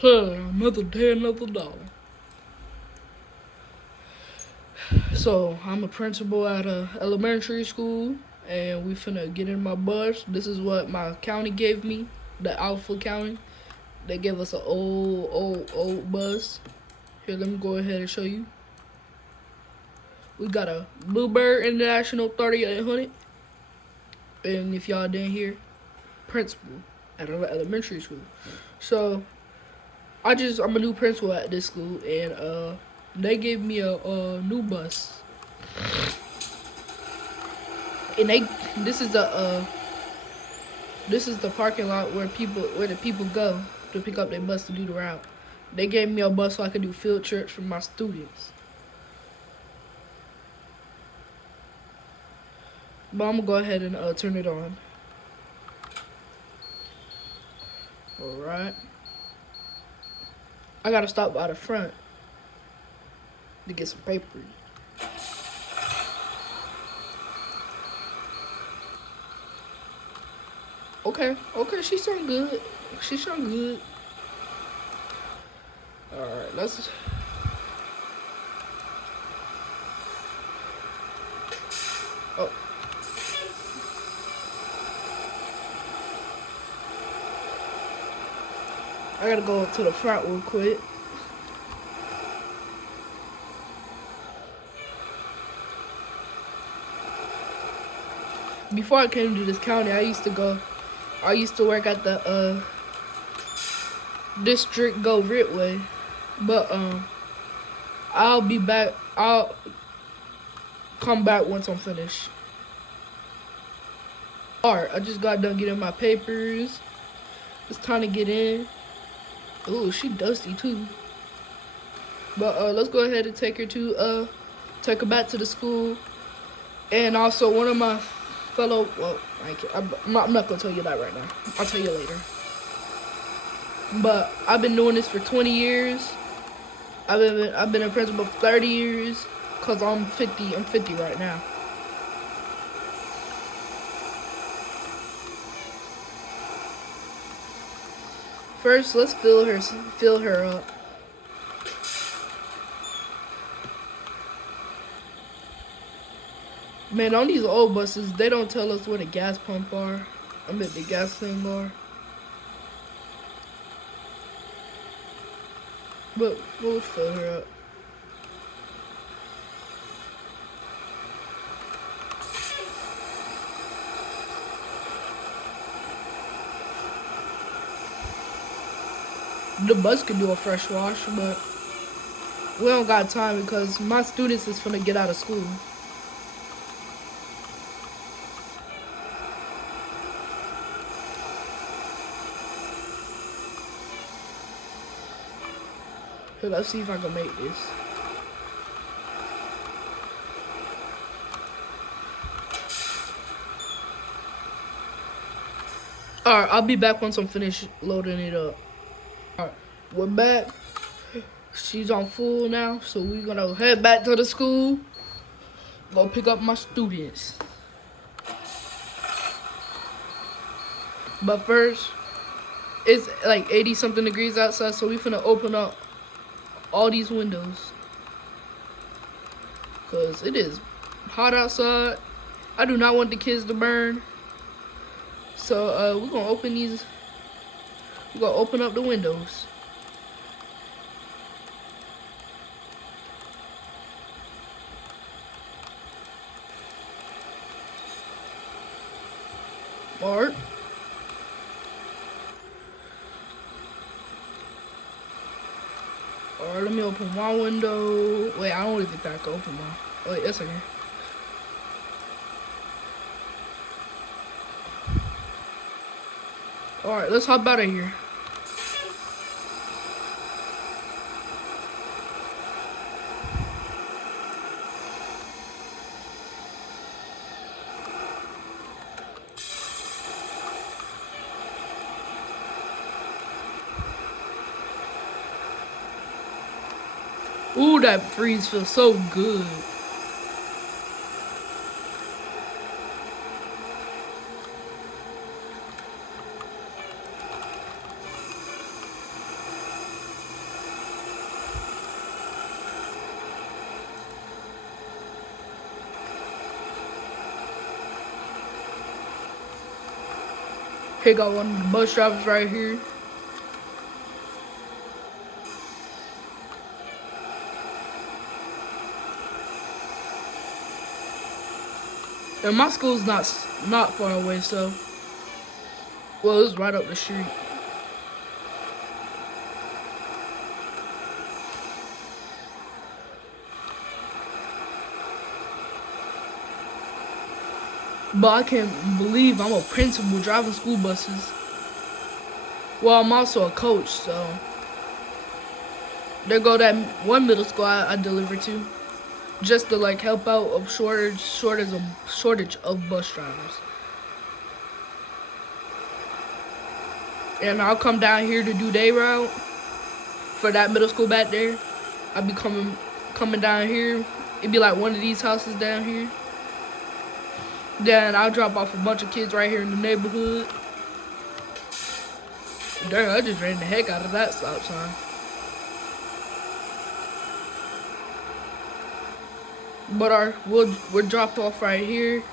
Another day, another dollar. So I'm a principal at a elementary school, and we finna get in my bus. This is what my county gave me, the Alpha County. They gave us an old bus. Here, let me go ahead and show you. We got a Bluebird International 3800, and if y'all didn't hear, principal at an elementary school. So I'm a new principal at this school, and they gave me a new bus, and this is the parking lot where the people go to pick up their bus to do the route. They gave me a bus so I could do field trips for my students. But I'm gonna go ahead and turn it on. Alright. I gotta stop by the front to get some paper. Okay, she sound good. She sound good. Alright, let's... Oh. I gotta go to the front real quick. Before I came to this county, I used to work at the District Go Ritway. But I'll be back. I'll come back once I'm finished. Alright, I just got done getting my papers. It's time to get in. Ooh, she dusty too. But let's go ahead and take her back to the school. And also one of my fellow, well, I'm not gonna tell you that right now. I'll tell you later. But I've been doing this for 20 years. I've been a principal for 30 years. Cause I'm 50 right now. First, let's fill her up. Man, on these old buses, they don't tell us where the gas pump are. I mean, the gas thing are. But we'll fill her up. The bus could do a fresh wash, but we don't got time because my students is finna get out of school. Here, let's see if I can make this. Alright, I'll be back once I'm finished loading it up. Alright, we're back. She's on full now, so we're gonna head back to the school. Go pick up my students. But first, it's like 80 something degrees outside, so we finna open up all these windows. Cause it is hot outside. I do not want the kids to burn. So we're gonna open these. We're gonna open up the windows. Alright. Alright, let me open my window. Wait, I don't really think I can open my. Wait, yes I can. Alright, let's hop out of here. Ooh, that breeze feels so good. Here got one of the bus drivers right here. And my school's not far away, so well, it's right up the street. But I can't believe I'm a principal driving school buses. Well, I'm also a coach, so there go that one middle school I deliver to, just to like help out of shortage of bus drivers. And I'll come down here to do day route for that middle school back there. I'll be coming down here. It'd be like one of these houses down here. Then I'll drop off a bunch of kids right here in the neighborhood. Damn, I just ran the heck out of that stop sign. But we're dropped off right here.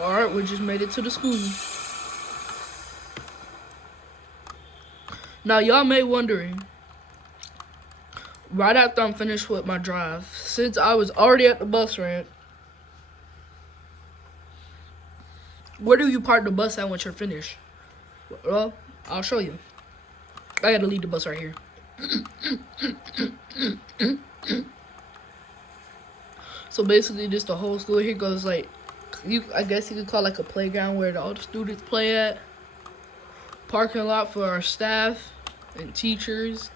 Alright, we just made it to the school. Now y'all may wondering, right after I'm finished with my drive, since I was already at the bus ramp, where do you park the bus at once you're finished? Well, I'll show you. I gotta leave the bus right here. So basically, just the whole school here goes like, I guess you could call it like a playground where all the students play at. Parking lot for our staff and teachers.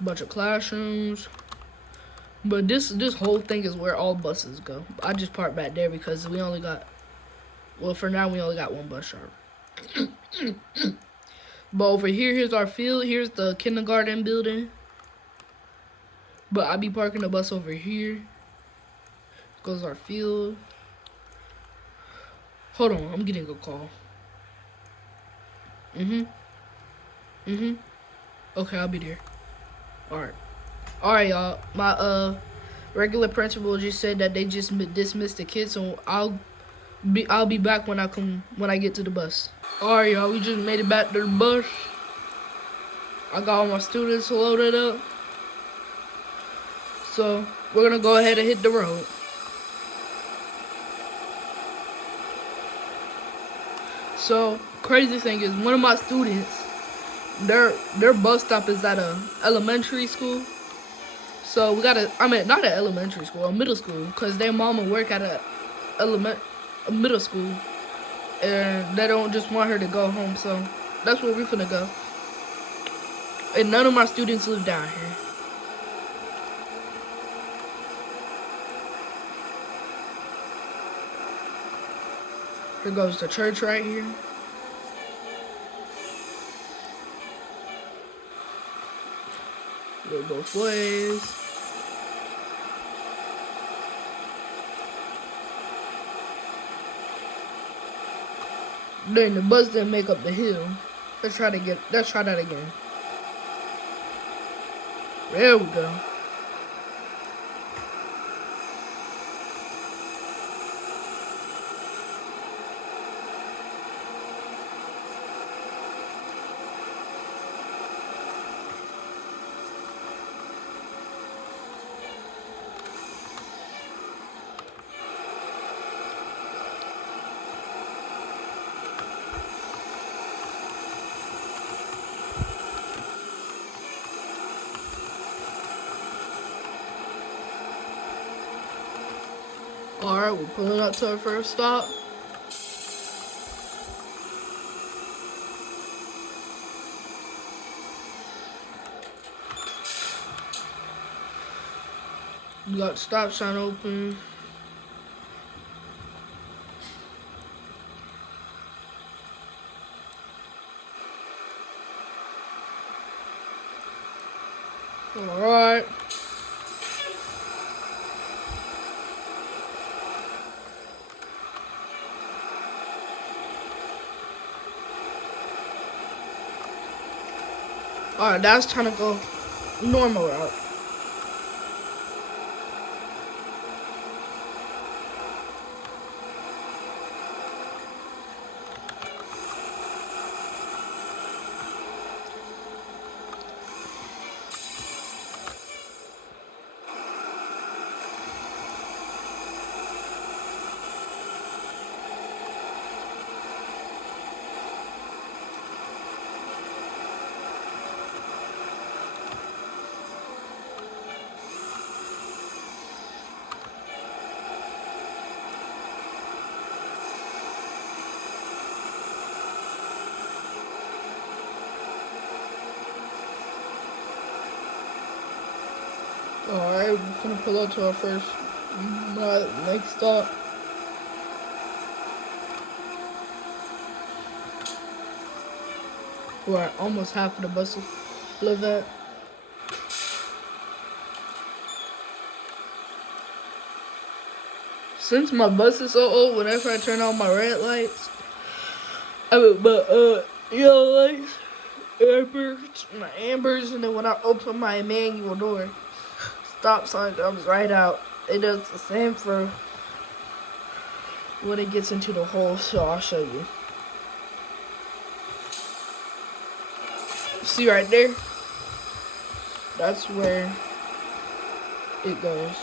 Bunch of classrooms. But this whole thing is where all buses go. I just parked back there because we only got, well, for now we only got one bus driver. But over here, here's our field. Here's the kindergarten building. But I'll be parking the bus over here. Goes our field. Hold on, I'm getting a call. Okay, I'll be there. Alright, y'all. My regular principal just said that they just dismissed the kids, so I'll be back when I get to the bus. Alright, y'all. We just made it back to the bus. I got all my students loaded up. So we're gonna go ahead and hit the road. So crazy thing is, one of my students, their bus stop is at a elementary school. So we gotta, not an elementary school, a middle school, cause their mama work at a middle school, and they don't just want her to go home. So that's where we're finna go. And none of my students live down here. Here goes the church right here. Go both ways. Then the bus didn't make up the hill. Let's try that again. There we go. Alright, we're pulling up to our first stop. We got the stop sign open. Alright. Alright, that's trying to go normal route. Alright, we're gonna pull up to our first next stop. Where almost half of the buses live at. Since my bus is so old, whenever I turn on my red lights, yellow lights, my ambers, and then when I open my manual door, stop sign comes right out. It does the same for when it gets into the hole, so I'll show you. See right there? That's where it goes.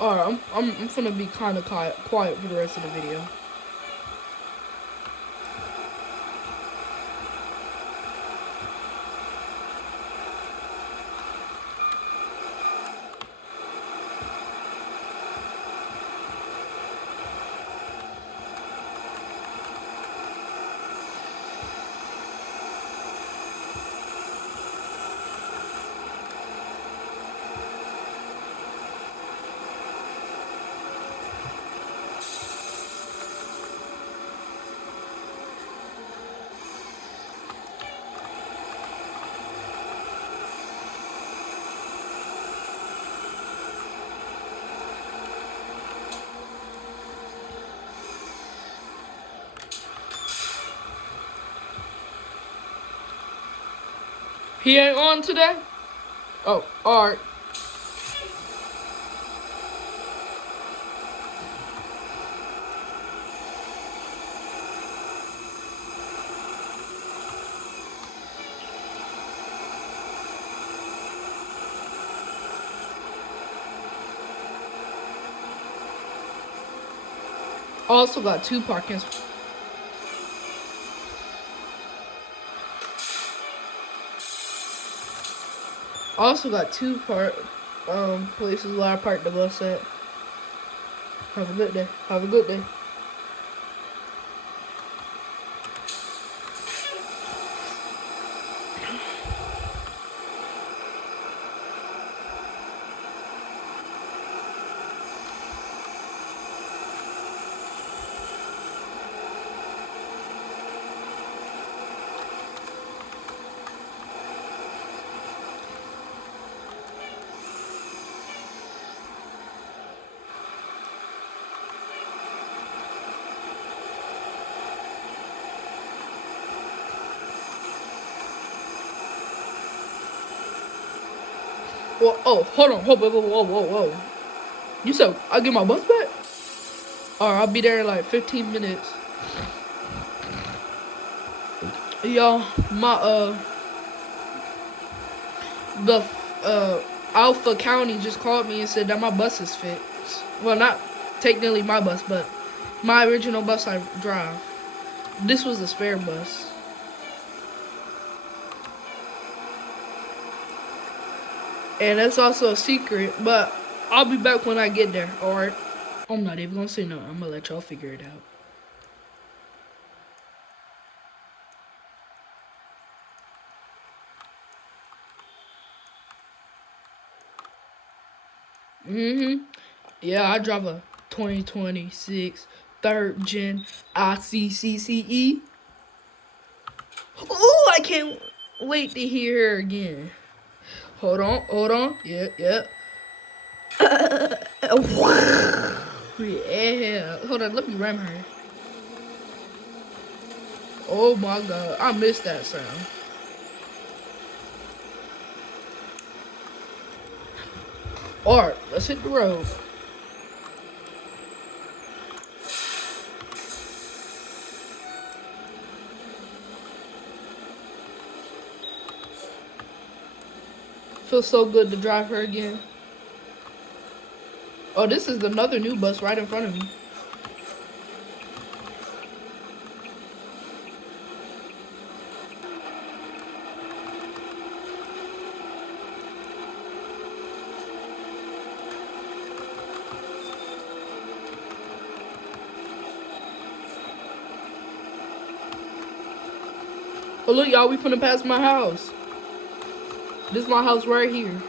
Alright, I'm gonna be kind of quiet for the rest of the video. He ain't on today? Oh, alright. Also got 2 parking spots. Also got 2 places where I parked the bus at. Have a good day. Have a good day. Well, oh, hold on. Whoa. You said I'll get my bus back? Alright, I'll be there in like 15 minutes. Y'all, my, the, Alpha County just called me and said that my bus is fixed. Well, not technically my bus, but my original bus I drive. This was a spare bus. And that's also a secret, but I'll be back when I get there, alright? I'm not even gonna say no. I'm gonna let y'all figure it out. Yeah, I drive a 2026 third gen ICCCE. Oh, I can't wait to hear her again. Hold on. Yeah. Yeah. Hold on, let me ram her. Oh my god, I missed that sound. Alright, let's hit the road. Feels so good to drive her again. Oh, this is another new bus right in front of me. Oh look, y'all, we finna pass my house. This is my house right here.